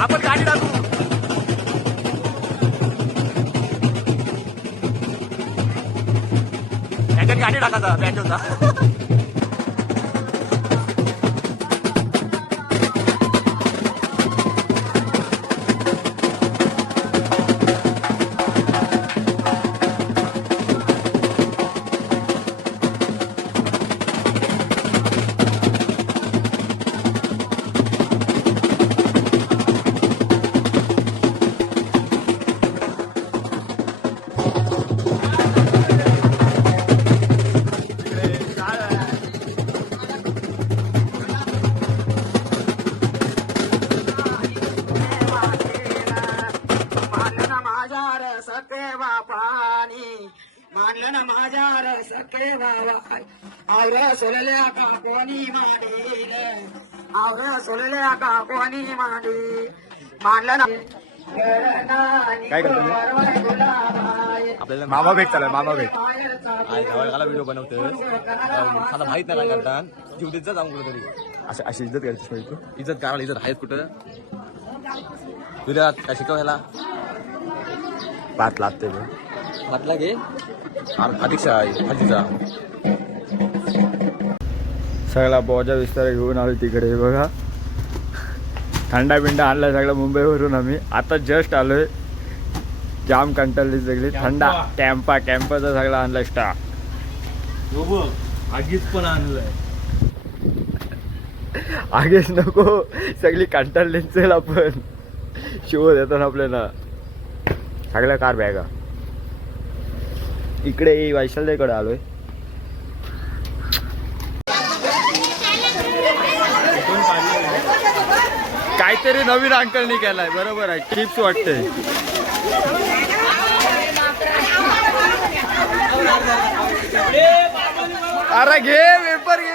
आपण गाडी टाकू. त्याच्यात गाडी टाकायचा बॅटरीचा. मानलं ना माझ्या रस के बाबा आवरा सोलल्या का कोणी मांडील आवरा सोलल्या का कोणी मांडी मानलं ना. काय करतो आपल्याला मामा भेट चालू मामा भेट व्हिडिओ बनवतोय. मला माहित नाही काय करतात जीव देत जा जाऊन कुठं तरी अशी इज्जत करायची तू इज्जत करायला इज्जत आहेत कुठं तुला काय शिकवायला पाच लागते पाच लागे अधिक्षा हल्लीचा सगळा बोजा विस्तार घेऊन आलो तिकडे. बघा थंडा बिंडा आणलाय सगळं मुंबईवरून. आम्ही आता जस्ट आलोय. जाम कंटाळली सगळी. थंडा कॅम्पाचा सगळा आणलाय स्टाफ. आगीच पण आणलाय. आगीच नको सगळी कंटाळली. चल आपण शिव देतात आपल्याला सगळ्या कार बॅगा. इकडे वैशालदेकडे आलोय. काहीतरी नवीन अंकलनी केलाय. बरोबर आहे. चिप्स वाटते. अरे घे पेपर घे.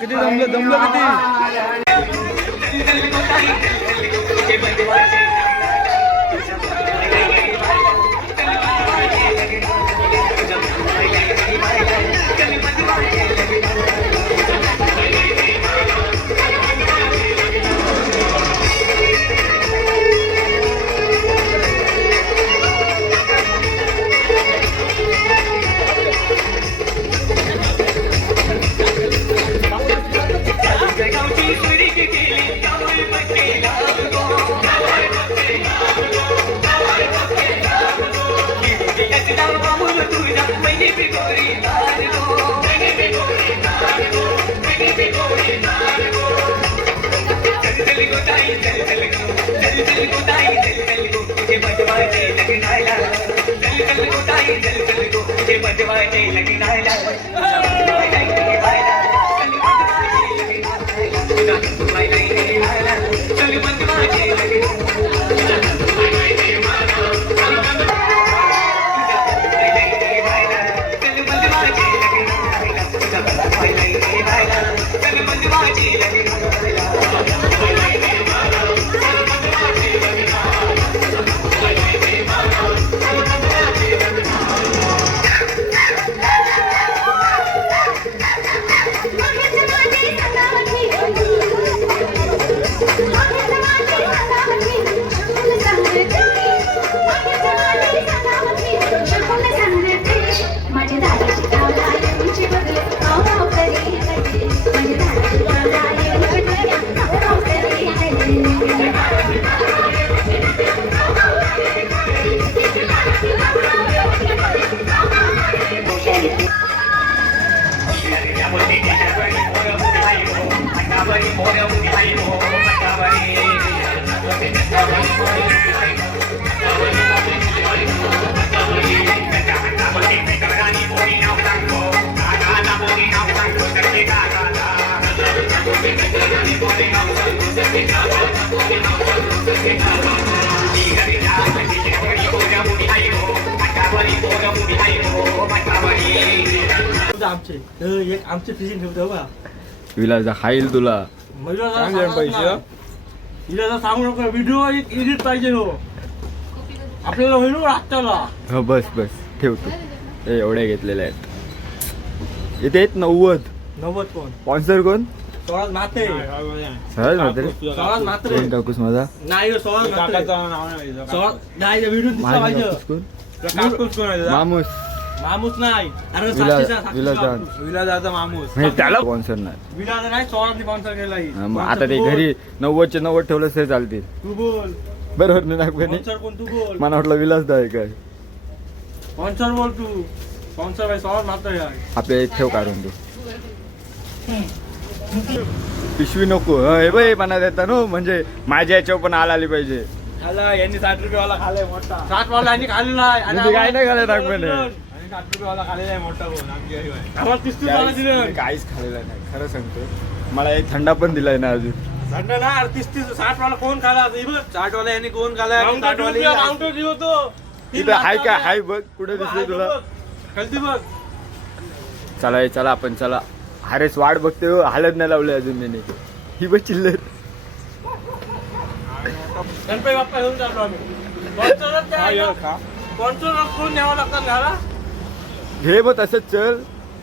किती दमलं किती. आमचे फिशिंग ठेवतो बा विलास खाईल तुला हिला सांगू नका व्हिडिओ एडिट पाहिजे हो आपल्याला होईल रात्याला. हो बस बस ठेवतो. हे एवढे घेतलेले आहेत. इथे आहेत 90 कोण स्पॉन्सर कोण? सोळा माते सहज मात्र सोळा मात्रे कोण काकूस माझा नाही सोळा मात्रे सोळा नाही व्हिडिओ दिसला पाहिजे. काकूस कोण? मामूस मामूस नाही अरे विलास मामूस म्हणजे त्याला स्पॉन्सर नाही. विलास नाही सोळा स्पॉन्सर केलाय. मग आता ते घरी 90चे 90 ठेवलं ते चालतील. तू बोल बरोबर ना नागपणी. स्पॉन्सर कोण तू बोल. मला वाटलं विलास दाय काय स्पॉन्सर बोल तू. स्पॉन्सर भाई सोळा मात्र आपल्या एक ठेव काढून तू पिशवी नको. हे बाई मना देता नो म्हणजे माझ्या याच्यावर पण आली पाहिजे. खाला यांनी 60 रुपयावाला खाल्लाय मोठा 60 वाला यांनी खाल्लेला आहे आणि काय नाही खाल्लं नागपणे. 60 रुपयावाला खाल्लेला आहे मोठा बोल आम्हाला 30 वाला दिलं काहीच खाल्लेलं नाही खरं सांगतो. मला एक थंडा पण दिलाय ना अजून. थंड ना 30-60 वाला कोण खाला 60 वाला यांनी कोण खाला काउंटर दिलो तो इथं हाय का हाय बघ कुठे दिसले तुला खालती बघ. चला चला आपण चला. हरेच वाट बघते हो, हालत नाही लावले अजून मी. ही बघ चिल्लर गणपती बाप्पा घेऊन चाललो आम्ही. स्पॉन्सर कोण न्यावं लागतात घराला. घे मग तसंच चल.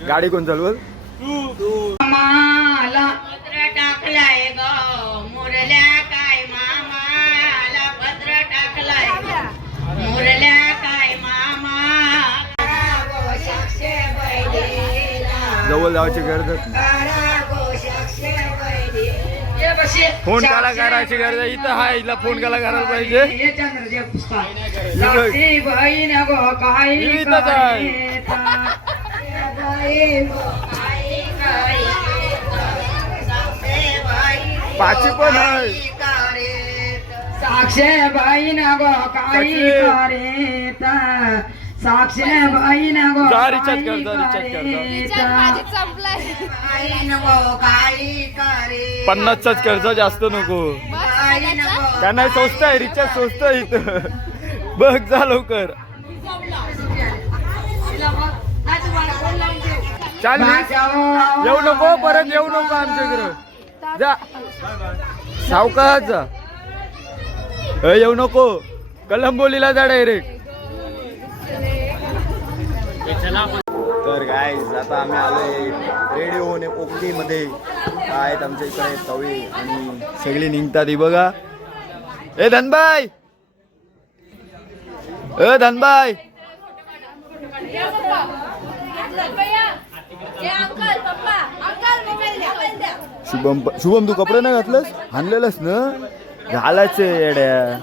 गाडी कोण चालवल? तू मामाला पत्र टाकलाय ग मुरल्या काय मामाला पत्र टाकलाय मुरल्या काय मामा जवळ जायची गरज फोन काला करायची गरज आहे. इथं हा हिला फोन काला करायला पाहिजे. बहीण गो काही इथंच आहे. पाची पण आहे. साक्षे बहीण गो काही करेत साक्षे बहीण गो जा रिचार्ज कर जा रिचार्ज कर. बहीण गो काही करे 50च कर्ज जास्त नको. काय नाही स्वस्त आहे रिचार्ज स्वस्त आहे इथं. बघ जा लवकर. चाल येऊ नको परत येऊ नको आमच्याकडं. जा सावकाश जा. येऊ नको कलंबोलीला जा डायरेक्ट. तर काय आता आम्ही आलोय रेडी होऊन ओपडीमध्ये. आहेत आमच्या इकडे तवी आणि सगळी निघतात. ही बघा. ए धनबाई धनबाई शुभम तू कपडे नाही घातलंस आणलेलंस ना घालायचे येड्या.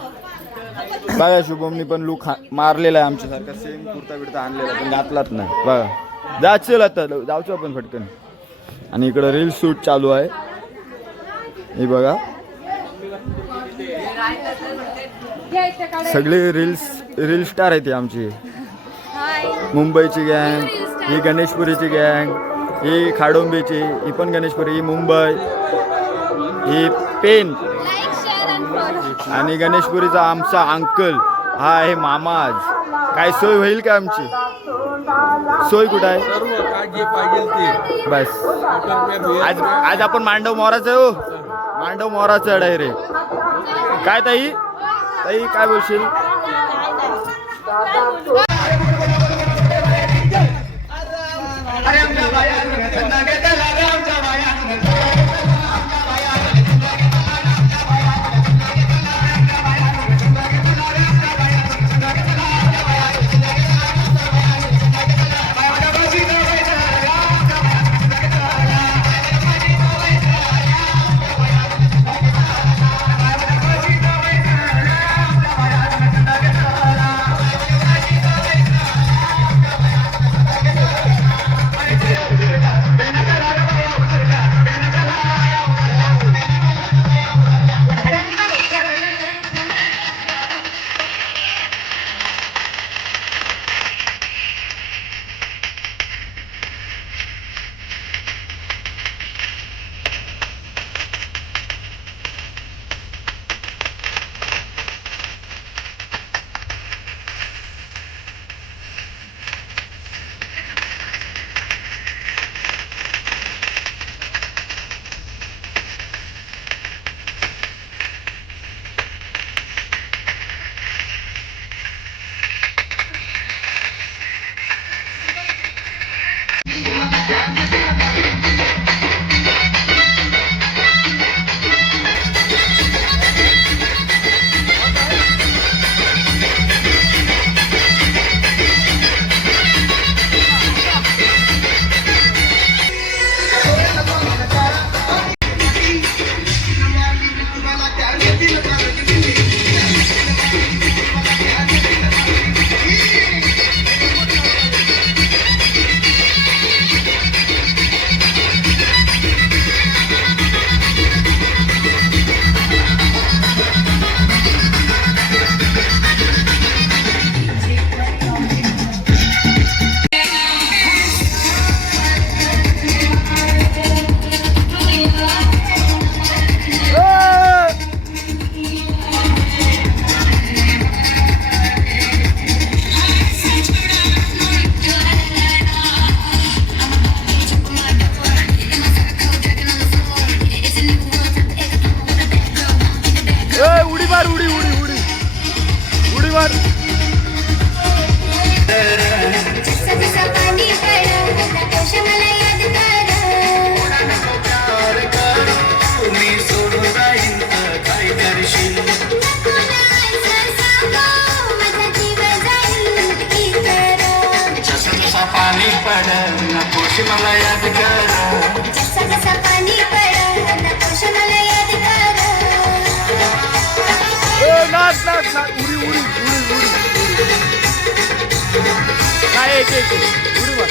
बघा शुभमनी पण लुक मारलेला आहे आमच्यासारखा सेम कुर्ता बिर्ता आणलेला पण घातलाच नाही. बघा जायचं आता जाऊचं आपण फटकन. आणि इकडं रील शूट चालू आहे. हे बघा सगळे रील स्टार आहेत आमची. मुंबईची गँग ही गणेशपुरीची गँग ही खाडोंबीची ही पण गणेशपुरी ही मुंबई ही पेन आणि गणेशपुरीचा आमचा अंकल हा आहे मामाज. काय सोय होईल का आमची? सोय कुठं आहे? बस आज आपण मांडव मोराचं हो. मांडव मोराचं डायरेक्ट. काय ताई ताई काय बोलशील? पड नकोश मला याद कर जसा जसा पाणी पड नकोश मला याद कर नाच नाच नाच उडी उडी उडी उडी काय एक एक उडी मार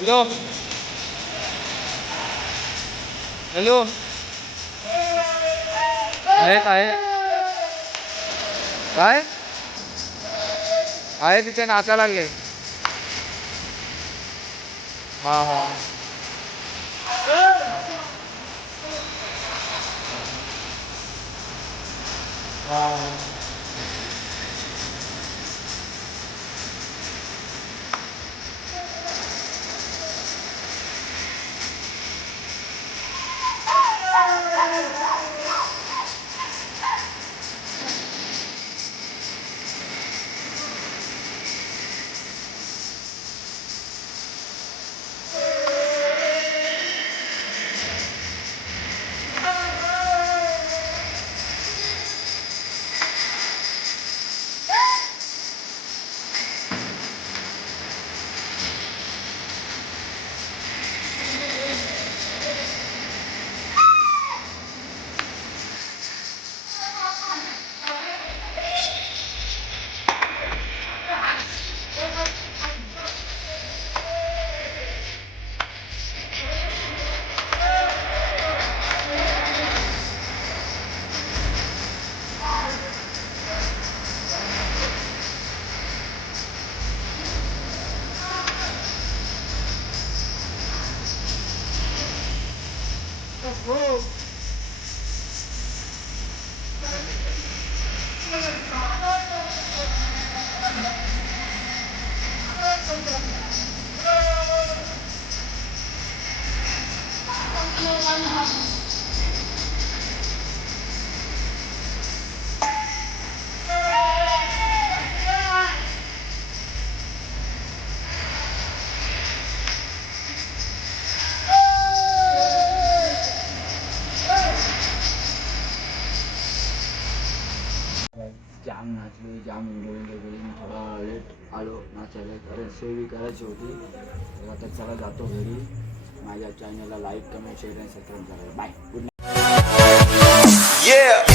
हॅलो हॅलो आहे काय काय आहे तिथे नाचायला लागले हा हा हा वाचायला सेव्ह करायची होती. तर आता चला जातो घरी. माझ्या चॅनलला लाईक कमेंट शेअर आणि सबस्क्राईब करा. बाय. Good night.